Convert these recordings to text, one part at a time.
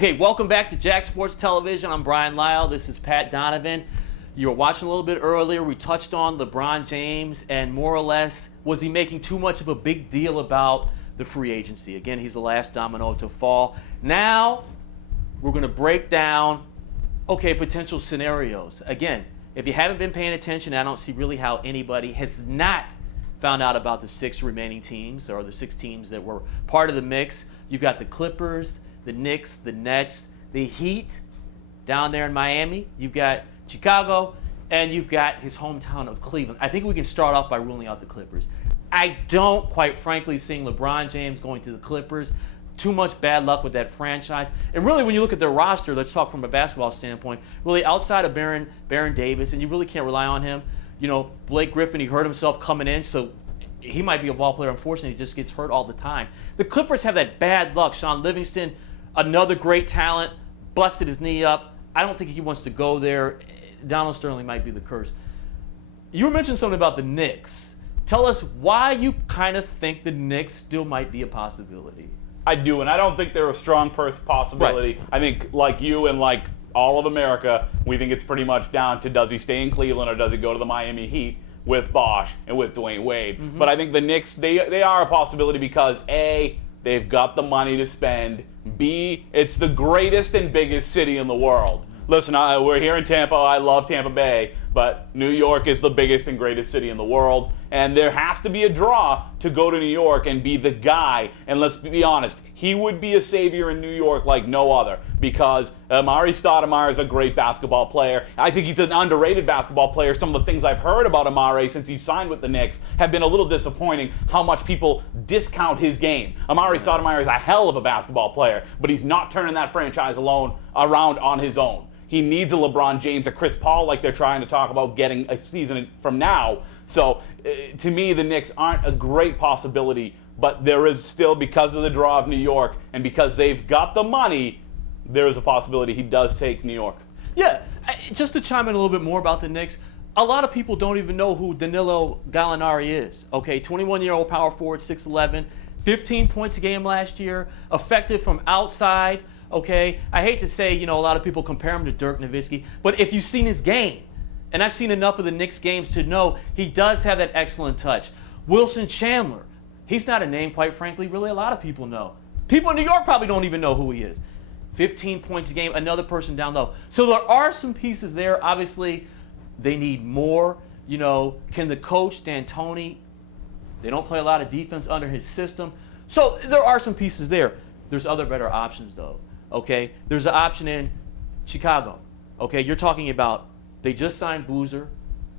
Okay, welcome back to Jack Sports Television. I'm Brian Lyle. This is Pat Donovan. You were watching a little bit earlier. We touched on LeBron James and more or less, was he making too much of a big deal about the free agency? Again, he's the last domino to fall. Now, we're going to break down, okay, potential scenarios. Again, if you haven't been paying attention, I don't see really how anybody has not found out about the 6 remaining teams, or the 6 teams that were part of the mix. You've got the Clippers, the Knicks, the Nets, the Heat down there in Miami. You've got Chicago, and you've got his hometown of Cleveland. I think we can start off by ruling out the Clippers. I don't, quite frankly, seeing LeBron James going to the Clippers. Too much bad luck with that franchise. And really, when you look at their roster, let's talk from a basketball standpoint, really outside of Baron Davis, and you really can't rely on him. You know, Blake Griffin, he hurt himself coming in, so he might be a ball player. Unfortunately, he just gets hurt all the time. The Clippers have that bad luck. Sean Livingston, another great talent, busted his knee up. I don't think he wants to go there. Donald Sterling might be the curse. You were mentioning something about the Knicks. Tell us why you kind of think the Knicks still might be a possibility. I do, and I don't think they're a strong possibility. Right. I think, like you and like all of America, we think it's pretty much down to, does he stay in Cleveland or does he go to the Miami Heat with Bosh and with Dwayne Wade? Mm-hmm. But I think the Knicks, they are a possibility because A, they've got the money to spend. B, it's the greatest and biggest city in the world. Listen, we're here in Tampa. I love Tampa Bay, but New York is the biggest and greatest city in the world, and there has to be a draw to go to New York and be the guy. And let's be honest, he would be a savior in New York like no other, because Amari Stoudemire is a great basketball player. I think he's an underrated basketball player. Some of the things I've heard about Amari since he signed with the Knicks have been a little disappointing, how much people discount his game. Amari Stoudemire is a hell of a basketball player, but he's not turning that franchise around on his own. He needs a LeBron James, a Chris Paul, like they're trying to talk about getting a season from now. So, to me, the Knicks aren't a great possibility, but there is still, because of the draw of New York and because they've got the money, there is a possibility he does take New York. Yeah, just to chime in a little bit more about the Knicks, a lot of people don't even know who Danilo Gallinari is. Okay, 21-year-old power forward, 6'11", 15 points a game last year, effective from outside. Okay, I hate to say, a lot of people compare him to Dirk Nowitzki, but if you've seen his game, and I've seen enough of the Knicks games to know he does have that excellent touch. Wilson Chandler, he's not a name, quite frankly, really a lot of people know. People in New York probably don't even know who he is. 15 points a game, another person down low. So there are some pieces there. Obviously, they need more. Can the coach, D'Antoni, they don't play a lot of defense under his system. So there are some pieces there. There's other better options, though. Okay, there's an option in Chicago. Okay, you're talking about, they just signed Boozer.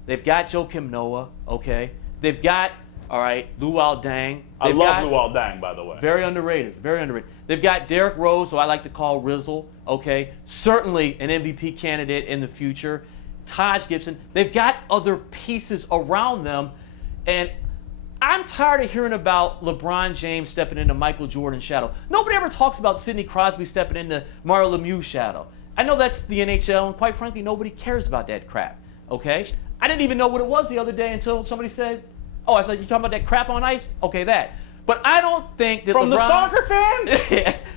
They've got Joakim Noah. Okay, they've got, Luol Deng. I love Luol Deng, by the way. Very underrated, very underrated. They've got Derrick Rose, who I like to call Rizzle. Okay, certainly an MVP candidate in the future. Taj Gibson. They've got other pieces around them, and I'm tired of hearing about LeBron James stepping into Michael Jordan's shadow. Nobody ever talks about Sidney Crosby stepping into Mario Lemieux's shadow. I know that's the NHL, and quite frankly, nobody cares about that crap, okay? I didn't even know what it was the other day until somebody said, I said, you talking about that crap on ice? Okay, that. But I don't think that From LeBron... the soccer fan?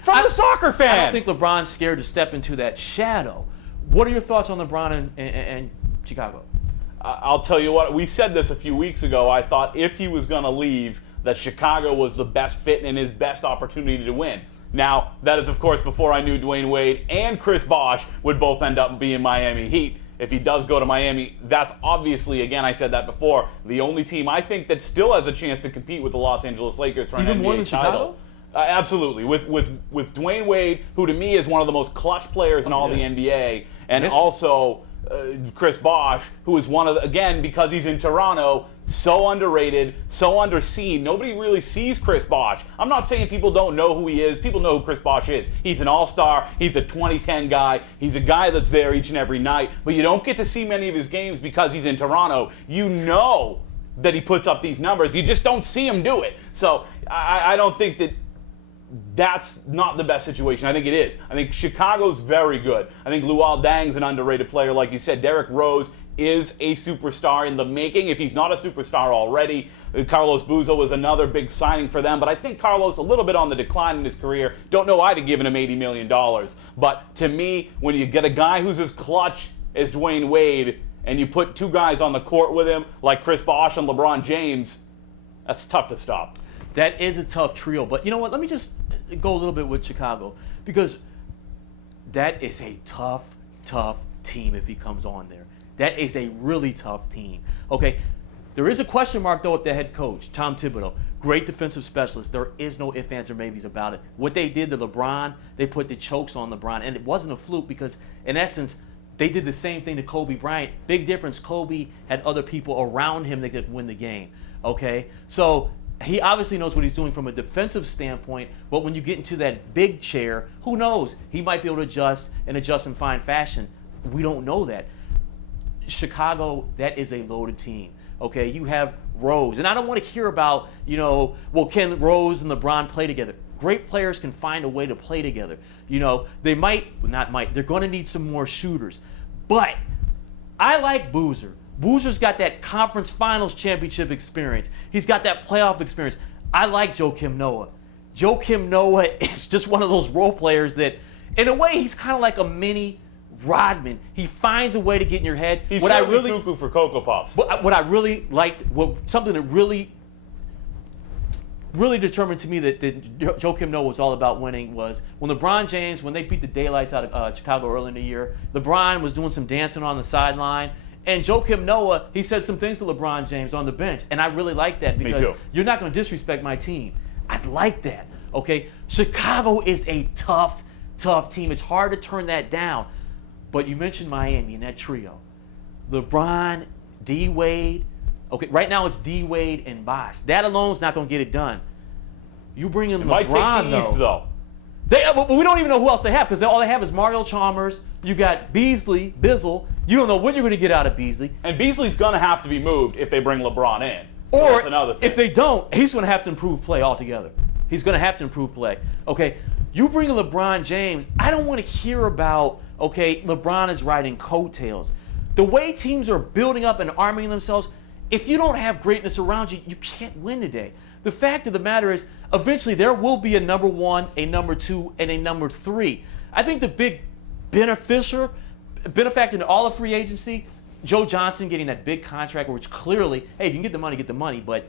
The soccer fan! I don't think LeBron's scared to step into that shadow. What are your thoughts on LeBron and Chicago? I'll tell you what, we said this a few weeks ago. I thought if he was going to leave, that Chicago was the best fit and his best opportunity to win. Now, that is, of course, before I knew Dwayne Wade and Chris Bosh would both end up being Miami Heat. If he does go to Miami, that's obviously, again, I said that before, the only team I think that still has a chance to compete with the Los Angeles Lakers for an Even NBA more than title. Chicago? Absolutely. With Dwayne Wade, who to me is one of the most clutch players in all the NBA, and also Chris Bosh, who is one of the, again, because he's in Toronto, so underrated, so underseen. Nobody really sees Chris Bosh. I'm not saying people don't know who he is. People know who Chris Bosh is. He's an all-star. He's a 2010 guy. He's a guy that's there each and every night. But you don't get to see many of his games because he's in Toronto. You know that he puts up these numbers. You just don't see him do it. So I don't think that that's not the best situation. I think it is. I think Chicago's very good. I think Luol Deng's an underrated player. Like you said, Derrick Rose is a superstar in the making. If he's not a superstar already, Carlos Buzo was another big signing for them. But I think Carlos a little bit on the decline in his career. Don't know I'd have given him $80 million. But to me, when you get a guy who's as clutch as Dwayne Wade and you put two guys on the court with him like Chris Bosh and LeBron James, that's tough to stop. That is a tough trio. But you know what? Let me just go a little bit with Chicago, because that is a tough team if he comes on there. That is a really tough team. Okay, there is a question mark, though, with the head coach, Tom Thibodeau. Great defensive specialist. There is no ifs, ands, or maybes about it. What they did to LeBron, they put the chokes on LeBron. And it wasn't a fluke, because, in essence, they did the same thing to Kobe Bryant. Big difference, Kobe had other people around him that could win the game. Okay, so he obviously knows what he's doing from a defensive standpoint, but when you get into that big chair, who knows? He might be able to adjust in fine fashion. We don't know that. Chicago, that is a loaded team. Okay, you have Rose, and I don't want to hear about, can Rose and LeBron play together? Great players can find a way to play together. They they're going to need some more shooters. But I like Boozer. Boozer's got that conference finals championship experience. He's got that playoff experience. I like Joakim Noah. Joakim Noah is just one of those role players that, in a way, he's kind of like a mini Rodman. He finds a way to get in your head. He's cuckoo for Cocoa Puffs. What I really liked, something that really determined to me that Joakim Noah was all about winning, was when LeBron James, when they beat the daylights out of Chicago early in the year, LeBron was doing some dancing on the sideline. And Joakim Noah, he said some things to LeBron James on the bench. And I really like that, because you're not going to disrespect my team. I like that. Okay? Chicago is a tough team. It's hard to turn that down. But you mentioned Miami in that trio. LeBron, D. Wade. Okay, right now it's D. Wade and Bosh. That alone's not going to get it done. You bring in LeBron, might take the East, though. We don't even know who else they have, because all they have is Mario Chalmers. You got Beasley, Bizzle. You don't know what you're going to get out of Beasley. And Beasley's going to have to be moved if they bring LeBron in. Or so that's another thing. If they don't, he's going to have to improve play altogether. He's going to have to improve play. Okay, you bring in LeBron James. I don't want to hear about, LeBron is riding coattails. The way teams are building up and arming themselves, if you don't have greatness around you, you can't win today. The fact of the matter is, eventually there will be a number one, a number two, and a number three. I think the big benefactor in all of free agency, Joe Johnson getting that big contract, which clearly, hey, if you can get the money, but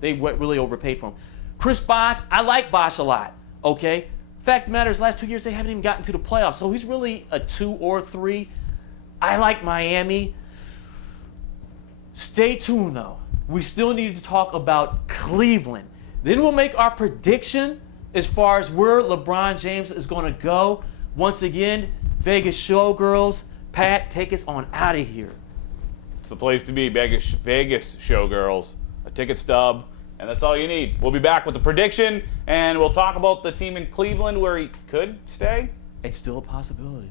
they really overpaid for him. Chris Bosh, I like Bosh a lot, okay? Fact of the matter is, last 2 years they haven't even gotten to the playoffs, so he's really a 2 or 3. I like Miami. Stay tuned, though. We still need to talk about Cleveland. Then we'll make our prediction as far as where LeBron James is going to go. Once again, Vegas Showgirls. Pat, take us on out of here. It's the place to be, Vegas Showgirls. A ticket stub, and that's all you need. We'll be back with the prediction, and we'll talk about the team in Cleveland where he could stay. It's still a possibility.